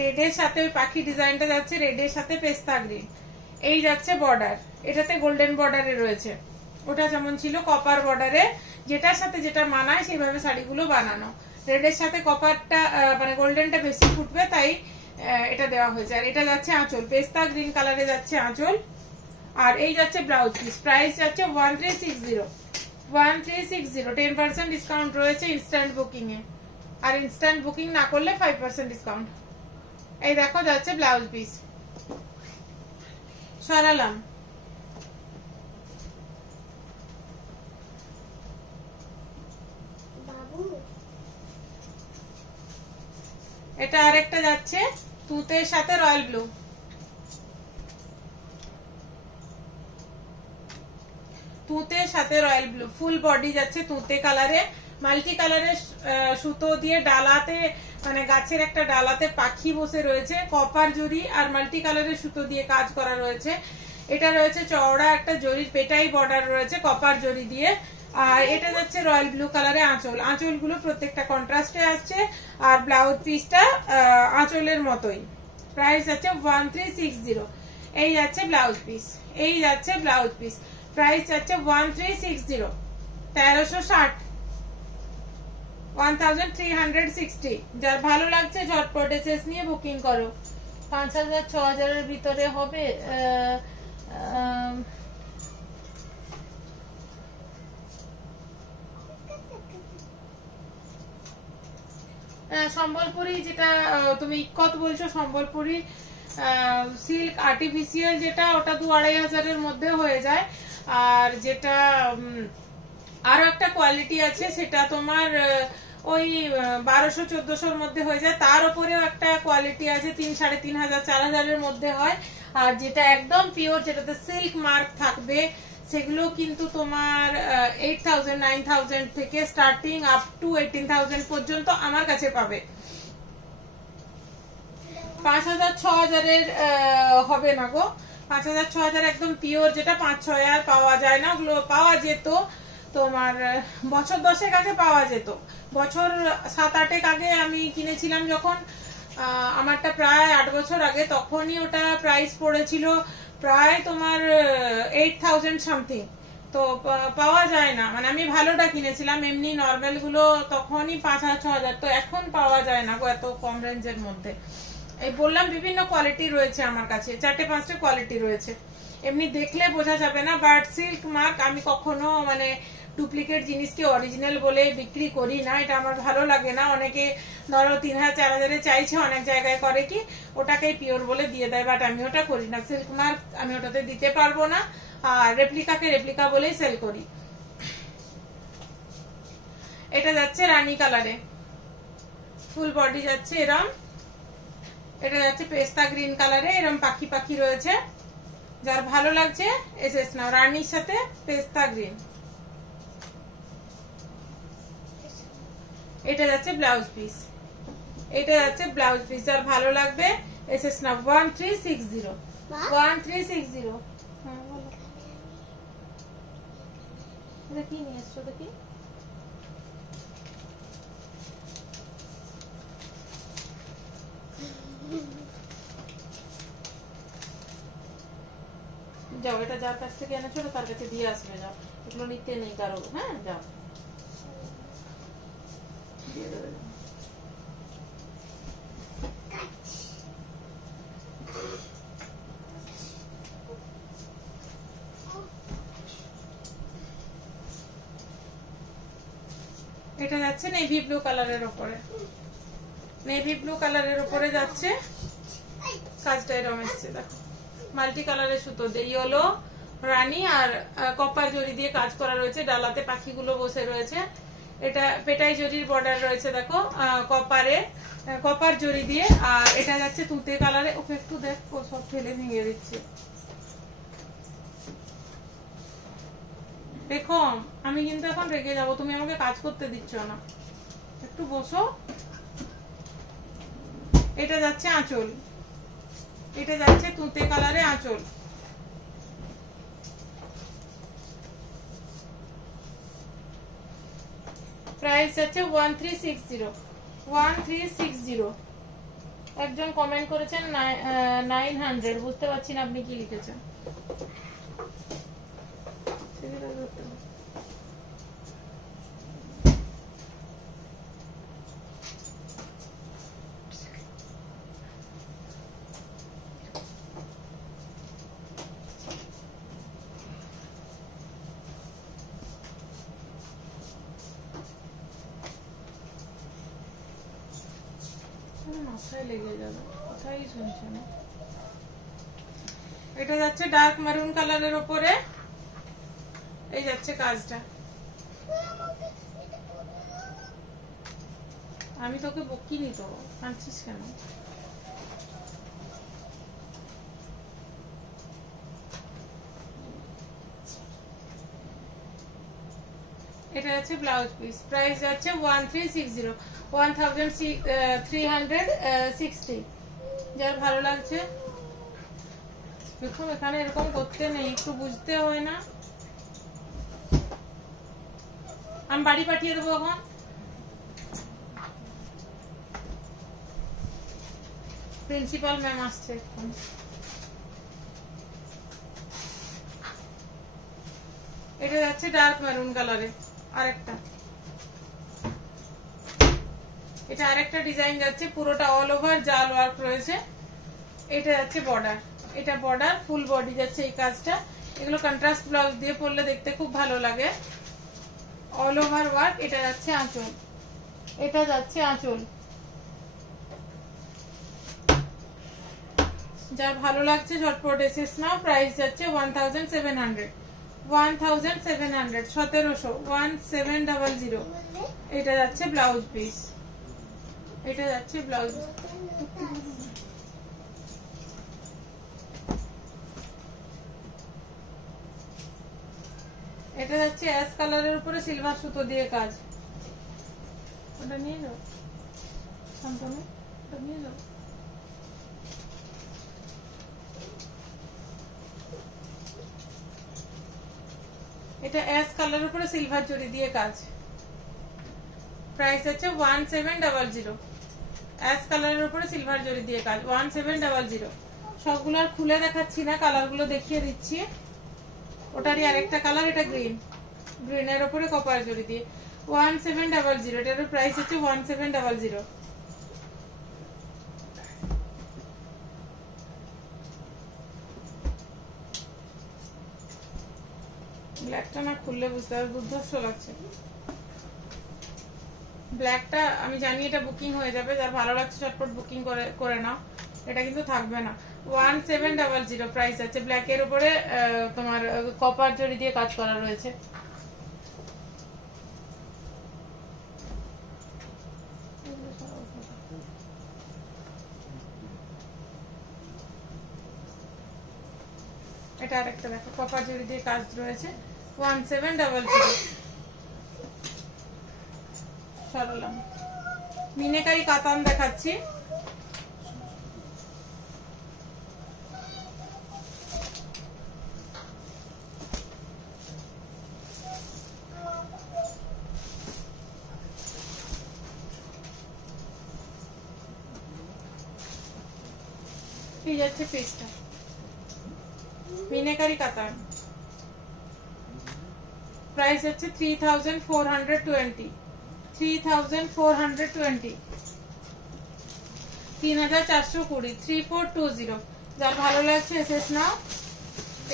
রেডের সাথে ওই পাখি ডিজাইনটা যাচ্ছে রেডের সাথে পেস্তা গ্রিন। এই যাচ্ছে বর্ডার, এটাতে গোল্ডেন বর্ডারে রয়েছে, ওটা যেমন ছিল কপার বর্ডারে, যেটার সাথে যেটা মানায় সেইভাবে শাড়িগুলো বানানো। রেডের সাথে কপারটা মানে গোল্ডেনটা বেশি ফুটবে, তাই এটা দেওয়া হয়েছে। আর এটা যাচ্ছে আঁচল, পেস্তা গ্রিন কালারে যাচ্ছে আঁচল। আর এই যাচ্ছে ব্লাউজ পিস। প্রাইস যাচ্ছে 1360, 1360। 10% ডিসকাউন্ট রয়েছে ইনস্ট্যান্ট বুকিং এ, আর ইনস্ট্যান্ট বুকিং না করলে 5% ডিসকাউন্ট। এই দেখো যাচ্ছে ব্লাউজ পিস। সরালাম। এটা আরেকটা যাচ্ছে তুতের সাথে রয়্যাল ব্লু, তুতের সাথে রয়্যাল ব্লু। ফুল বডি যাচ্ছে তুতে কালারে, মাল্টি কালারের সুতো দিয়ে ডালাতে মানে গাছের একটা ডালাতে পাখি বসে রয়েছে, কপার জরি আর মাল্টি কালারের সুতো দিয়ে কাজ করা রয়েছে। এটা রয়েছে চওড়া একটা জরির পেটাই বর্ডার রয়েছে কপার জরি দিয়ে। আর এটা যাচ্ছে রয়্যাল ব্লু কালারে আঁচল, আঁচলগুলো প্রত্যেকটা কন্ট্রাস্টে আসছে, আর ব্লাউজ পিসটা আঁচলের মতোই। প্রাইস যাচ্ছে 1360। এই যাচ্ছে ব্লাউজ পিস, এই যাচ্ছে ব্লাউজ পিস। প্রাইস যাচ্ছে 1360, 1360, 1360। যার ভালো লাগছে ঝটপট এসএস নিয়ে বুকিং করো। 5000 6000 এর ভিতরে হবে। সম্বলপুরি যেটা তুমি ইক্কত বলছো, সম্বলপুরি সিল্ক আর্টিফিশিয়াল যেটা, ওটা 2-2500 এর মধ্যে হয়ে যায়। আর যেটা আরো একটা কোয়ালিটি আছে সেটা তোমার ওই 1200-1400 মধ্যে হয়ে যায়। তার উপরেও একটা কোয়ালিটি আছে 3,500-4,000 এর মধ্যে হয়। আর যেটা একদম পিওর, যেটাতে সিল্ক মার্ক থাকবে, সেগুলো কিন্তু তোমার 8,000-9,000 থেকে স্টার্টিং আপ টু 18,000 পর্যন্ত আমার কাছে পাবে। 5,000-6,000 এর হবে না গো। 5,000-6,000 একদম পিওর যেটা 5-6 আর পাওয়া যায় না। ওগুলো পাওয়া যেত তোমার বছর 10 আগে পাওয়া যেত, বছর 7-8 আগে আমি কিনেছিলাম যখন, আমারটা প্রায় 8 বছর আগে, তখনই ওটা প্রাইস পড়েছিল প্রায় তোমার 8,000 সামথিং। তো পাওয়া যায় না, মানে আমি ভালোটা কিনেছিলাম, এমনি নর্মাল গুলো তখনই 5,000-6,000, তো এখন পাওয়া যায় না গো এত কম রেঞ্জের মধ্যে। এই বললাম বিভিন্ন কোয়ালিটি রয়েছে আমার কাছে, 4-5টা কোয়ালিটি রয়েছে, এমনি দেখলে বোঝা যাবে না। বাট সিল্ক মার্ক আমি কখনো মানে ডুপ্লিকেট জিনিসকে অরিজিনাল বলে বিক্রি করি না, এটা আমার ভালো লাগে না। অনেকে ধরো 3,000-4,000 চাইছে, অনেক জায়গায় করে কি ওটাকেই পিওর বলে দিয়ে দেয়, বাট আমি ওটা করি না। সিল্ক মার্ক আমি ওটাতে দিতে পারবো না, আর রেপ্লিকাকে রেপ্লিকা বলেই সেল করি। এটা যাচ্ছে রানী কালারে, ফুল বডি যাচ্ছে এরম। এটা যাচ্ছে পেস্তা গ্রিন কালারে, এরম পাখি পাখি রয়েছে, যার ভালো লাগছে এসএস নাও। রানীর সাথে পেস্তা গ্রিন। এটা যাচ্ছে ব্লাউজ পিস, এটা যাচ্ছে ব্লাউজ পিস, যার ভালো লাগবে এসএস নাও। 1360 1360। হ্যাঁ বলো, এটা কি নিয়ে এসছো দেখি? যাও, এটা যার কাছ থেকে এনেছো তার কাছে দিয়ে আসবে, যাও, এগুলো নিতে নেই কারো। হ্যাঁ যাও, দিয়ে দেবে। এটা যাচ্ছে নেভি ব্লু কালারের উপরে, নেভি ব্লু কালারের উপরে যাচ্ছে, কাজটা এরকম এসছে দেখো, মাল্টি কালারের সুতো দিয়ে ইয়েলো রানী আর কপার জরি দিয়ে কাজ করা রয়েছে, ডালাতে পাখিগুলো বসে রয়েছে। এটা পেটাই জরির বর্ডার রয়েছে দেখো, কপার জরি দিয়ে। আর এটা যাচ্ছে তুতে কালারে। ওকে একটু দেখ, সব ফেলে ভেঙে দিচ্ছে। দেখো আমি কিন্তু এখন রেগে যাবো, তুমি আমাকে কাজ করতে দিচ্ছ না, একটু বসো। এটা যাচ্ছে আঁচল, এটা যাচ্ছে তুতে কালারে আঁচল। প্রাইস যাচ্ছে 1360। একজন কমেন্ট করেছেন 900, বুঝতে পারছি না আপনি কি লিখেছেন। মাথায় লেগে যাবে, কথাই শুনছে না। এটা যাচ্ছে ডার্ক মেরুন কালারের উপরে, এই যাচ্ছে কাজটা। আমি তোকে বকিনি তো, কাঁদছিস কেন? এটা যাচ্ছে ব্লাউজ পিস, প্রাইস যাচ্ছে 1360, যার ভালো লাগছে। দেখুন এখানে এরকম করতে নেই, একটু বুঝতে হয় না। আমি বাড়ি পাঠিয়ে দেবো এখন। প্রিন্সিপাল ম্যাম আসছে এখন। এটা যাচ্ছে ডার্ক মেরুন কালারে, আরেকটা। এটা আরেকটা ডিজাইন যাচ্ছে, পুরোটা অল ওভার জাল ওয়ার্ক রয়েছে। এটা যাচ্ছে বর্ডার, এটা বর্ডার ফুল বডি যাচ্ছে এই কাজটা। এগুলো কন্ট্রাস্ট ব্লাউজ দিয়ে পরলে দেখতে খুব ভালো লাগে, অল ওভার ওয়ার্ক। এটা যাচ্ছে আঁচল, এটা যাচ্ছে আঁচল, যার ভালো লাগছে ঝটপট এসএস নাও। প্রাইস যাচ্ছে 1700, 1700। এটা যাচ্ছে ব্লাউজ পিস, এটা যাচ্ছে ব্লাউজ। এটা যাচ্ছে অ্যাশ কালারের উপরে সিলভার সুতো দিয়ে কাজ। ওটা নিয়ে যাও শান্তনু, ওটা নিয়ে যাও। এটা অ্যাশ কালারের উপরে সিলভার জরি দিয়ে কাজ। প্রাইস আছে 1700। অ্যাশ কালারের উপরে সিলভার জরি দিয়ে কাজ, 1700। সবগুলো আর খুলে দেখাচ্ছি না, কালার গুলো দেখিয়ে দিচ্ছি। ওটারই আরেকটা কালার, এটা গ্রিন, গ্রিনের উপরে কপার জড়ি দিয়ে 1700। এটার প্রাইস হচ্ছে 1700। ব্ল্যাকটা না খুললে বুঝতে পারবে, দুর্ধর্ষ লাগছে। ব্ল্যাকটা আমি জানি এটা বুকিং হয়ে যাবে, যার ভালো লাগছে চটপট বুকিং করে নাও, এটা কিন্তু থাকবে না। 1700 প্রাইস আছে। ব্ল্যাকের উপরে তোমার কপার জড়ি দিয়ে কাজ করা রয়েছে। এটা আরেকটা দেখো, কপার জড়ি দিয়ে কাজ রয়েছে 1700। সরলাম। মিনেকারি কাতান দেখাচ্ছি। এই যাচ্ছে পিসটা, মিনেকারি কাতান, প্রাইস হচ্ছে 3420। 3420, 3420, 3420। যার ভালো লাগছে এসএস নাও।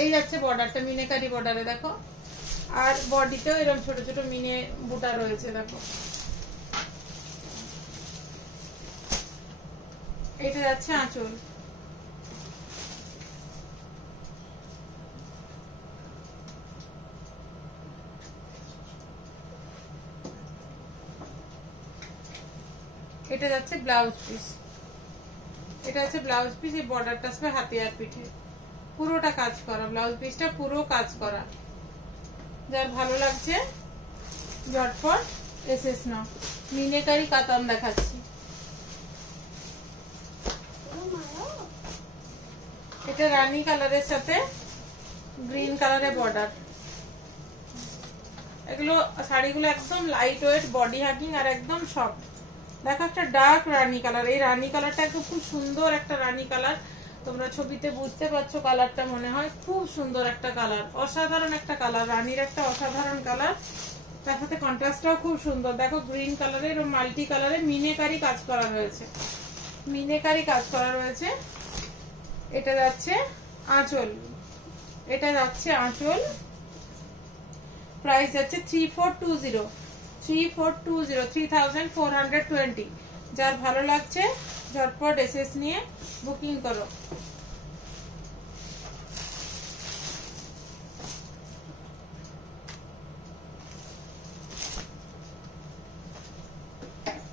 এই যাচ্ছে বর্ডারটা, মিনেকারি বর্ডারে দেখো, আর বডিতেও এরকম ছোট ছোট মিনে বুটা রয়েছে দেখো। এটা যাচ্ছে আঁচল, এটা যাচ্ছে ব্লাউজ পিস। এটা হচ্ছে ব্লাউজ পিস, এই বর্ডারটা আসবে হাতে আর পিঠে, পুরোটা কাজ করা, ব্লাউজ পিসটা পুরো কাজ করা। যার ভালো লাগছে ঝটপট এসএস নাও। মিনেকারি কাতান দেখাচ্ছি। এটা রানী কালারের সাথে গ্রিন কালারের বর্ডার। এগুলো শাড়িগুলো একদম লাইট ওয়েট, বডি হাগিং আর একদম সফট। দেখো একটা ডার্ক রানী কালার, এই রানী কালারটা একদম খুব সুন্দর একটা রানী কালার। তোমরা ছবিতে বুঝতে পারছো কালারটা, মনে হয় খুব সুন্দর একটা কালার, অসাধারণ একটা কালার, রানীর একটা অসাধারণ কালার। তার সাথে কন্ট্রাস্টটাও খুব সুন্দর। দেখো গ্রিন কালারের ও মাল্টি কালারে মিনেকারি কাজ করা রয়েছে, মিনেকারি কাজ করা রয়েছে। এটা যাচ্ছে আঁচল, এটা যাচ্ছে আঁচল, প্রাইস যাচ্ছে 3420। 3420, 3420। যার ভালো লাগছে ঝটপট এসএস নিয়ে বুকিং করো।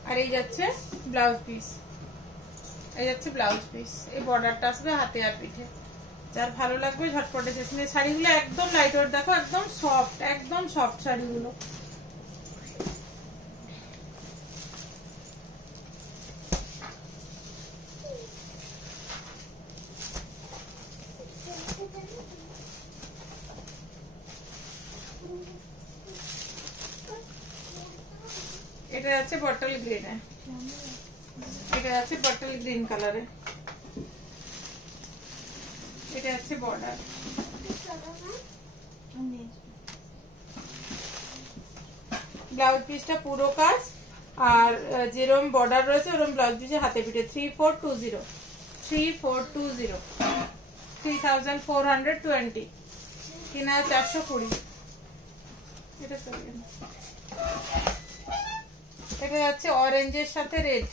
আর এই যাচ্ছে ব্লাউজ পিস, এই যাচ্ছে ব্লাউজ পিস। এই বর্ডারটা আসবে হাতে আর পিঠে। যার ভালো লাগবে ঝটপট এসএস নিয়ে। শাড়িগুলো একদম লাইট ওয়েট, দেখো একদম সফট, একদম সফট শাড়িগুলো। এটা যাচ্ছে বটল গ্রিনে, এটা যাচ্ছে বটল গ্রিন কালারে। এটা যাচ্ছে বর্ডার, ব্লাউজ পিসটা পুরো কাজ, আর যেরকম বর্ডার রয়েছে ওরকম ব্লাউজ পিসে হাতে পিঠে। 3420, 3420, 3420, 3420। এটা যাচ্ছে অরেঞ্জের সাথে রেড,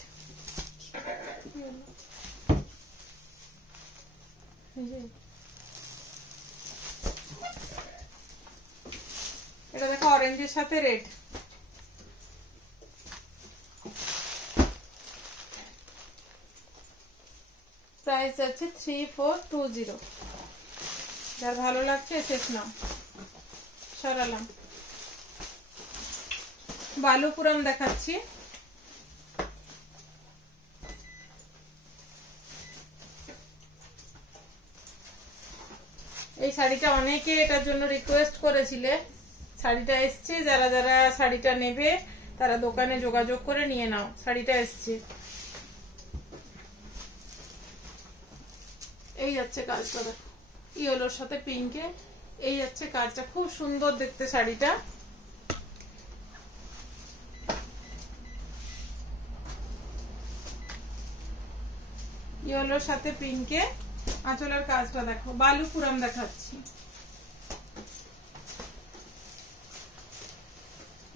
এটা দেখো অরেঞ্জের সাথে রেড। প্রাইস যাচ্ছে 3420। যার ভালো লাগছে শেষ নাও। সরালাম। বালুপুরম দেখাচ্ছি। এই শাড়িটা অনেকে এটার জন্য রিকোয়েস্ট করেছিলে, শাড়িটা এসছে। যারা যারা শাড়িটা নেবে তারা দোকানে যোগাযোগ করে নিয়ে নাও, শাড়িটা এসছে। এই যাচ্ছে কাজ করা, ইয়েলোর সাথে পিঙ্কে এই হচ্ছে কাজটা, খুব সুন্দর দেখতে শাড়িটা। ইয়েলোর সাথে পিঙ্কে আঁচলের কাজটা দেখো, বালুপুরাম দেখাচ্ছি।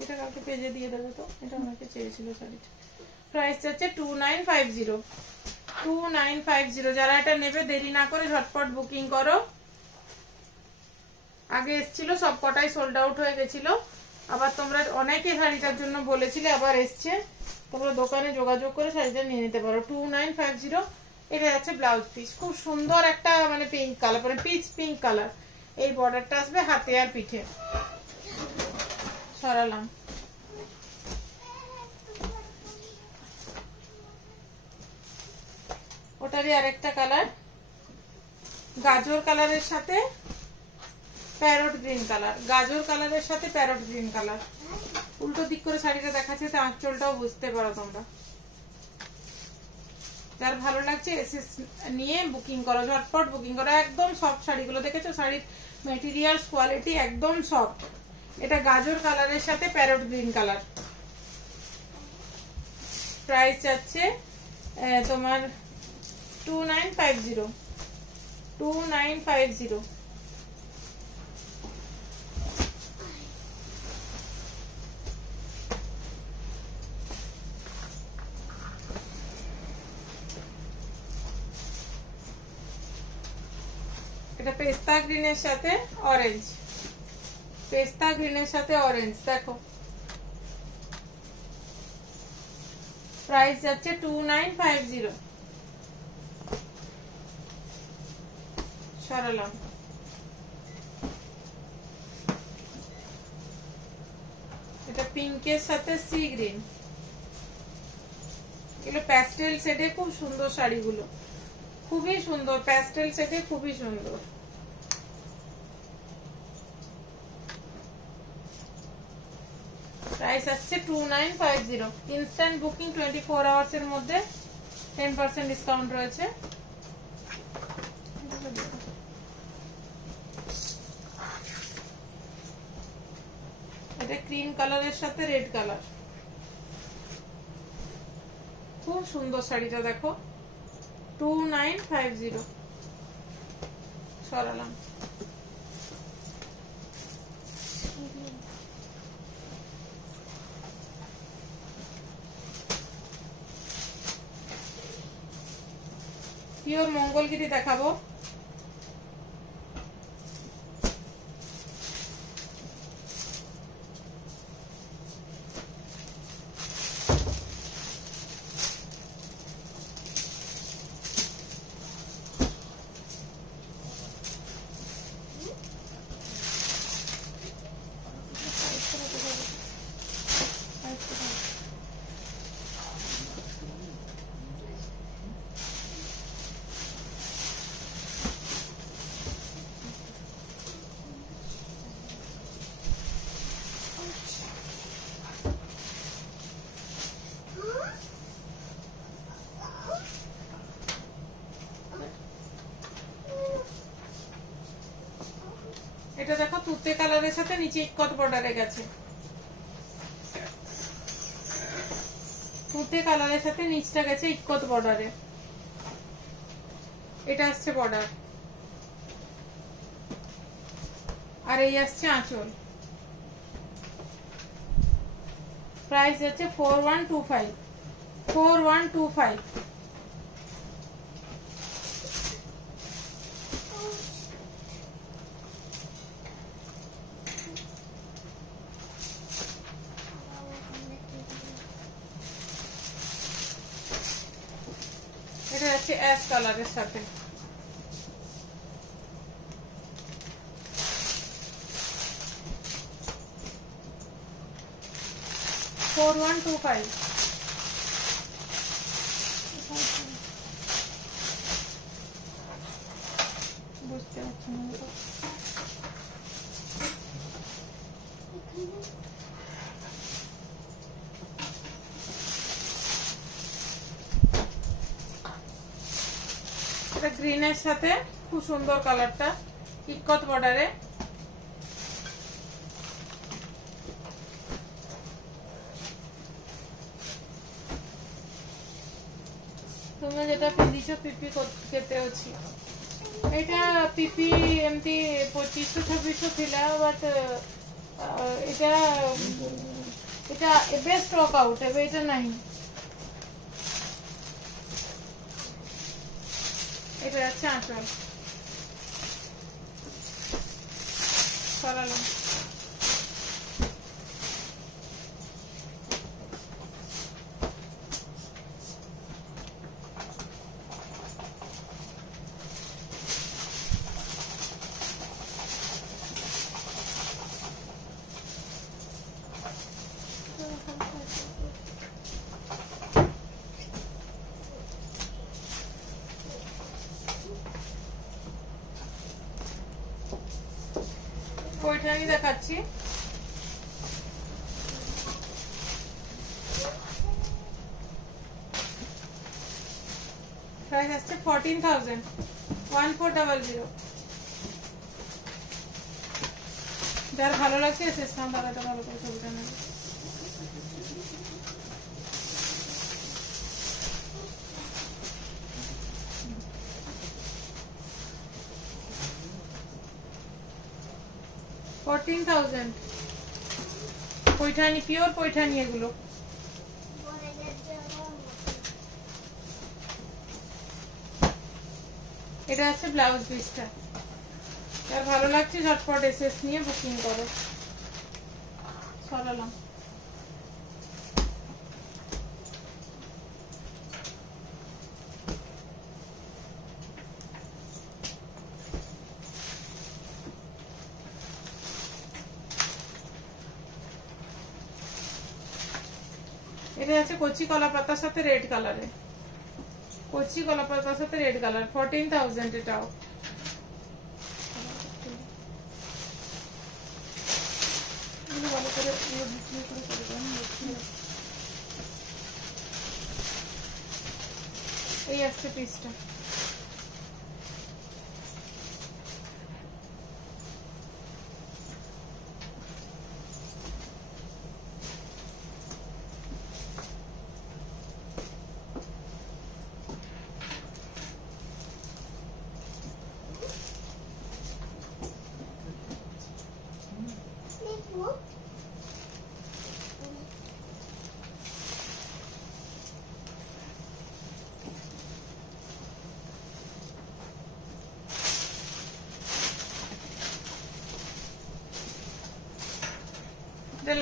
এটা কালকে পেজে দিয়ে দেবো তো, এটা আমাকে চেয়েছিল শাড়িটা। প্রাইস যাচ্ছে 2950। 2950। যারা এটা নেবে দেরি না করে ঝটপট বুকিং করো। আগে এসছিল, সব কটাই সোল্ড আউট হয়ে গেছিল। আবার তোমরা অনেকে শাড়িটার জন্য বলেছিলে, আবার এসছে। তোমরা দোকানে যোগাযোগ করে শাড়িটা নিয়ে নিতে পারো। 2950। এটা যাচ্ছে ব্লাউজ পিস, খুব সুন্দর একটা মানে পিঙ্ক কালার, মানে পিচ পিঙ্ক কালার। এই বর্ডারটা আসবে হাতে আর পিঠে। সরালাম। ওটারই আরেকটা কালার, গাজর কালারের সাথে প্যারট গ্রিন কালার। গাজর কালারের সাথে প্যারট গ্রিন কালার। উল্টো দিক করে শাড়িটা দেখাচ্ছে, তো আঁচলটাও বুঝতে পারো তোমরা। যার ভালো লাগছে এসে নিয়ে বুকিং করো, ঝটপট বুকিং করো। একদম সফট শাড়িগুলো দেখেছো, শাড়ির মেটেরিয়ালস কোয়ালিটি একদম সফট। এটা গাজর কালারের সাথে প্যারট গ্রিন কালার। প্রাইস যাচ্ছে তোমার 2950। 2950। এটা পেস্তা গ্রিনের সাথে অরেঞ্জ, পেস্তা গ্রিনের সাথে অরেঞ্জ দেখো। প্রাইস যাচ্ছে 2950। সরালাম। এটা পিঙ্কের সাথে সি গ্রিন। এগুলো প্যাস্টেল শেডে খুব সুন্দর শাড়িগুলো, খুবই সুন্দর প্যাস্টেল শেডে, খুবই সুন্দর। প্রাইস আসছে 2950। ইনস্ট্যান্ট বুকিং 24 আওয়ার্স এর মধ্যে 10% ডিসকাউন্ট রয়েছে। এটা ক্রিম কালারের সাথে রেড কালার, খুব সুন্দর শাড়িটা দেখো। 2950। সরালাম। পিওর মঙ্গলগিরি দেখাবো। এটা দেখো তুতে কালারের সাথে নিচে ইকট বর্ডারে গেছে। তুতে কালারের সাথে নিচটা গেছে ইকট বর্ডারে। এটা আসছে বর্ডার, আর এই আসছে আঁচল। প্রাইস যাচ্ছে 4125। 4125। এটা যাচ্ছে অ্যাশ কালারের সাথে। বুঝতে পারছি না। এটা গ্রিনের সাথে খুব সুন্দর কালারটা, ইকট বর্ডারে। তুমি যেটা পিন্ধিছ পিপি কেতে ଅଛି এটা পিপি এমতি 2500-2600 ଥିଲା বট এটা এটা ଏବେ স্টক আউট ଏବେ এটা ନାହିଁ এটা আছে আঁচল সরালাম পৈঠানি দেখাচ্ছি প্রাইস আসছে 14,000 1400 যার ভালো লাগছে এসএস নাম দাদাটা ভালো করে ছবিটা নেবে পৈঠানি পিওর পৈঠানি এগুলো এটা আছে ব্লাউজ পিসটা যার ভালো লাগছে ঝটপট এসএস নিয়ে বুকিং করো সরালাম এটা আছে কচি কলা পাতার সাথে রেড কালারে কচি কলা পাতার সাথে রেড কালার 14,000 এটাও ভালো করে এই আসছে পিসটা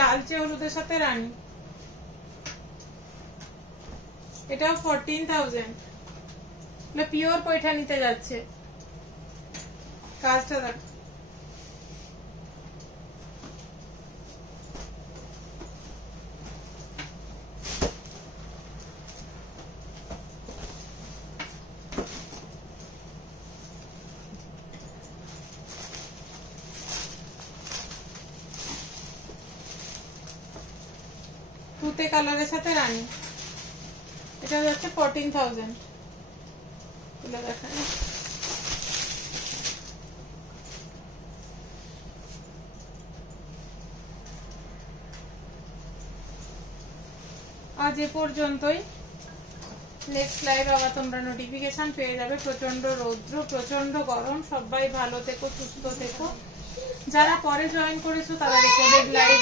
লালচে হলুদের সাথে রানী এটাও 14,000 পিওর পৈঠানিতে যাচ্ছে কাজটা দেখ তুতে কালারের সাথে রানী এটা যাচ্ছে 14,000 তুলে দেখা আজ এ পর্যন্তই নেক্সট লাইভ আবার তোমরা নোটিফিকেশন পেয়ে যাবে প্রচন্ড রৌদ্র প্রচন্ড গরম সবাই ভালো থেকো সুস্থ থেকো যারা পরে জয়েন করেছো তারা রেকর্ডেড লাইভ